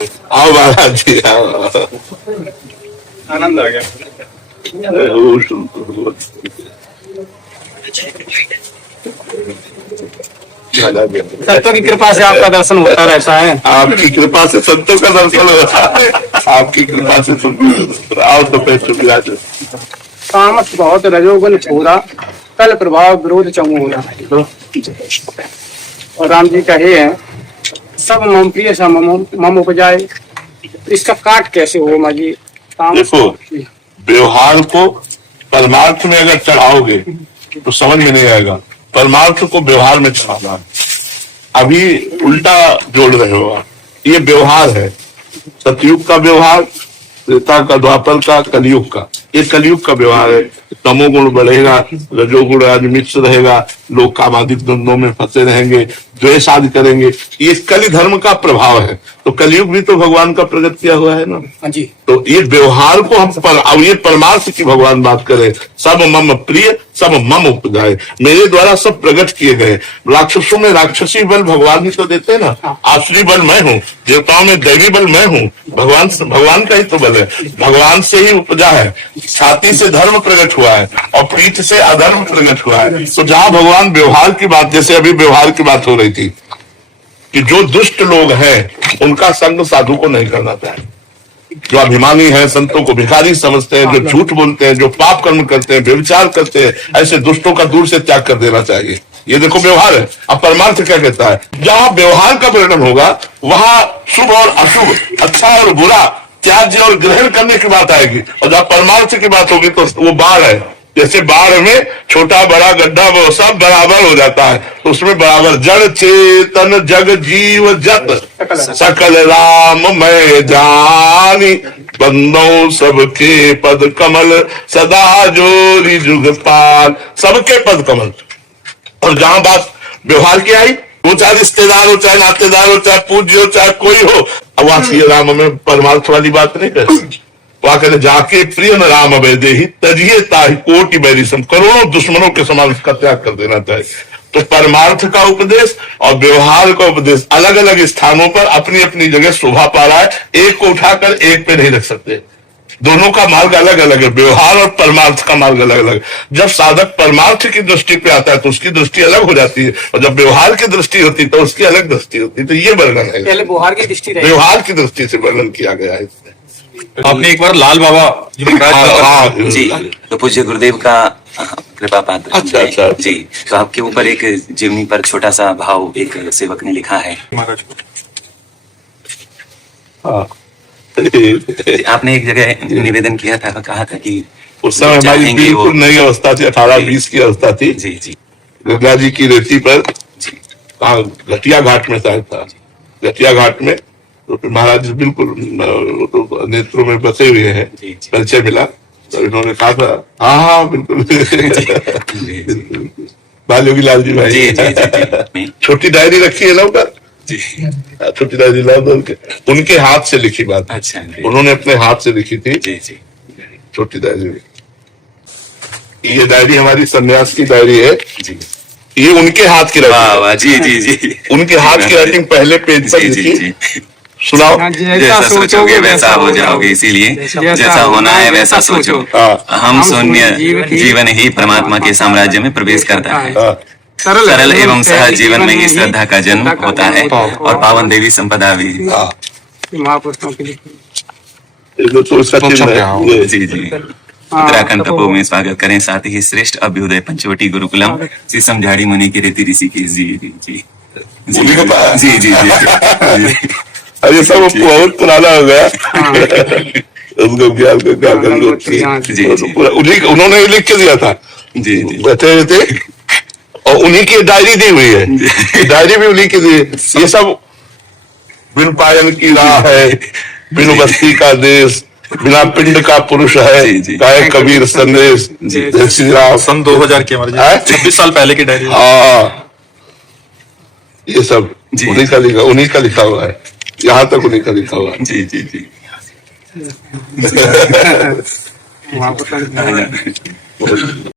आओ महाराज जी आओ। आनंद आ गया। संतों की कृपा से आपका दर्शन होता रहता है। आपकी कृपा से संतों का दर्शन होता है। आपकी कृपा से संतों। आओ तो पैसे विराज। तामस बहुत रजोगुण छोड़ा, कल प्रभाव विरोध चमूरा। और राम जी कहे हैं सब मम प्रिय सा मम उपजाए। इसका काट कैसे हो माँ जी? देखो, व्यवहार को परमार्थ में अगर चढ़ाओगे तो समझ में नहीं आएगा। परमार्थ को व्यवहार में चढ़ाना है। अभी उल्टा जोड़ रहे हो आप। ये व्यवहार है, सतयुग का व्यवहार, त्रेता का, द्वापर का, कलयुग का। ये कलयुग का व्यवहार है। तमोगुण बढ़ेगा, रजोगुण आज मिश्र रहेगा, लोग कामादिक द्वंद्वों में फंसे रहेंगे, द्वेष आदि करेंगे। ये कलि धर्म का प्रभाव है। तो कलयुग भी तो भगवान का प्रकट किया हुआ है ना। हाँ जी। तो ये व्यवहार को हम अब ये परमार्थ की भगवान बात करें, सब मम प्रिय सब मम उपजाए, मेरे द्वारा सब प्रकट किए गए। राक्षसों में राक्षसी बल भगवान ही तो देते हैं ना। आसुरी बल मैं हूँ, देवताओं में दैवी बल मैं हूँ। भगवान का ही तो बल है, भगवान से ही उपजा है। छाती से धर्म प्रकट हुआ है और पीठ से अधर्म प्रकट हुआ है। तो जहाँ भगवान व्यवहार की बात, जैसे अभी व्यवहार की बात हो रही थी कि जो दुष्ट लोग हैं उनका संग साधु को नहीं करना चाहिए। जो अभिमानी है, संतों को भिखारी समझते हैं, जो झूठ बोलते हैं, जो पाप कर्म करते हैं, व्यभिचार करते हैं, ऐसे दुष्टों का दूर से त्याग कर देना चाहिए। ये देखो व्यवहार है। अब परमार्थ क्या कहता है? जहाँ व्यवहार का परिणाम होगा वहां शुभ और अशुभ, अच्छा और बुरा, त्याज्य और ग्रहण करने की बात आएगी। और जब परमार्थ की बात होगी तो वो बाढ़ है। जैसे बाढ़ में छोटा बड़ा गड्ढा वो सब बराबर हो जाता है, तो उसमें बराबर जड़ चेतन जग जीव जत सकल राम मैं जानी, बंदो सबके पद कमल सदा जोरी जुग पाल। सबके पद कमल। और जहां बात व्यवहार की आई, वो चाहे रिश्तेदार हो, चाहे नातेदार हो, चाहे पूज्य हो, चाहे कोई हो, अब वहां श्री राम में परमार्थ वाली बात नहीं करती। वहां कहते जाके प्रिय न राम अवैदेही तजिए ताहि कोटि बैरिसम, करोड़ों दुश्मनों के समान उसका त्याग कर देना चाहिए। तो परमार्थ का उपदेश और व्यवहार का उपदेश अलग अलग स्थानों पर अपनी अपनी जगह शोभा पा रहा है। एक को उठाकर एक पे नहीं रख सकते। दोनों का मार्ग अलग अलग है। व्यवहार और परमार्थ का मार्ग अलग अलग। जब साधक परमार्थ की दृष्टि पे आता है तो उसकी दृष्टि अलग हो जाती है, और जब व्यवहार की दृष्टि होती है तो उसकी अलग दृष्टि होती है। तो ये वर्णन है, पहले व्यवहार की दृष्टि रही। व्यवहार की दृष्टि से वर्णन किया गया है इसमें। आपने एक बार लाल बाबा जी, तो पूज्य गुरुदेव का कृपा पात्र। अच्छा जी, तो आपके ऊपर एक जीवनी पर छोटा सा भाव एक सेवक ने लिखा है। आपने एक जगह निवेदन किया था, कहा था कि उस समय हमारी बिल्कुल नई अवस्था थी, 18-20 की अवस्था थी। जी जी, गंगा जी की रेती पर घटिया घाट में शायद था। घटिया घाट में तो फिर महाराज बिल्कुल तो नेत्रों में बसे हुए हैं। परिचय मिला तो इन्होंने कहा था हाँ बिल्कुल बाल योगी लाल जी भाई। छोटी डायरी रखी है ना ऊपर, छोटी डायरी लाल उनके हाथ से लिखी बात। अच्छा, उन्होंने अपने हाथ से लिखी थी। जी जी, छोटी डायरी। ये डायरी हमारी सन्यास की डायरी है। जी, ये उनके हाथ की राइटिंग। जी जी जी, उनके हाथ की राइटिंग पहले पेज पर लिखी। सुनाओ। जैसा सोचोगे वैसा हो जाओगे, इसीलिए जैसा होना है वैसा सोचो। हम शून्य जीवन ही परमात्मा के साम्राज्य में प्रवेश करता है। सरल एवं सहज जीवन में ही श्रद्धा का जन्म होता है और पावन देवी संपदा भी। महापुरुषों के लिए जी जी, उत्तराखंड तपोवन में स्वागत करें। साथ ही श्रेष्ठ अभ्युदय पंचवटी गुरुकुलम श्री समझाड़ी मुनि के रीति ऋषिकेश जी जी जी जी जी जी। अरे सब बहुत पुराना हो गया। उनको क्या उन्होंने लिख के दिया था। जी जी, बैठे हुए थे और उन्हीं की डायरी दी हुई है। डायरी भी उन्हीं की दी। ये सब बिन पायन की राह है, बिन बस्ती का देश, बिना पिंड का पुरुष है, गाय कबीर संदेश। श्री राम सन 2000 की हमारी 26 साल पहले की डायरी। हाँ, ये सब उन्हीं का लिखा हुआ है। यहाँ तक उन्हीं का लिखा हुआ है। जी जी जी।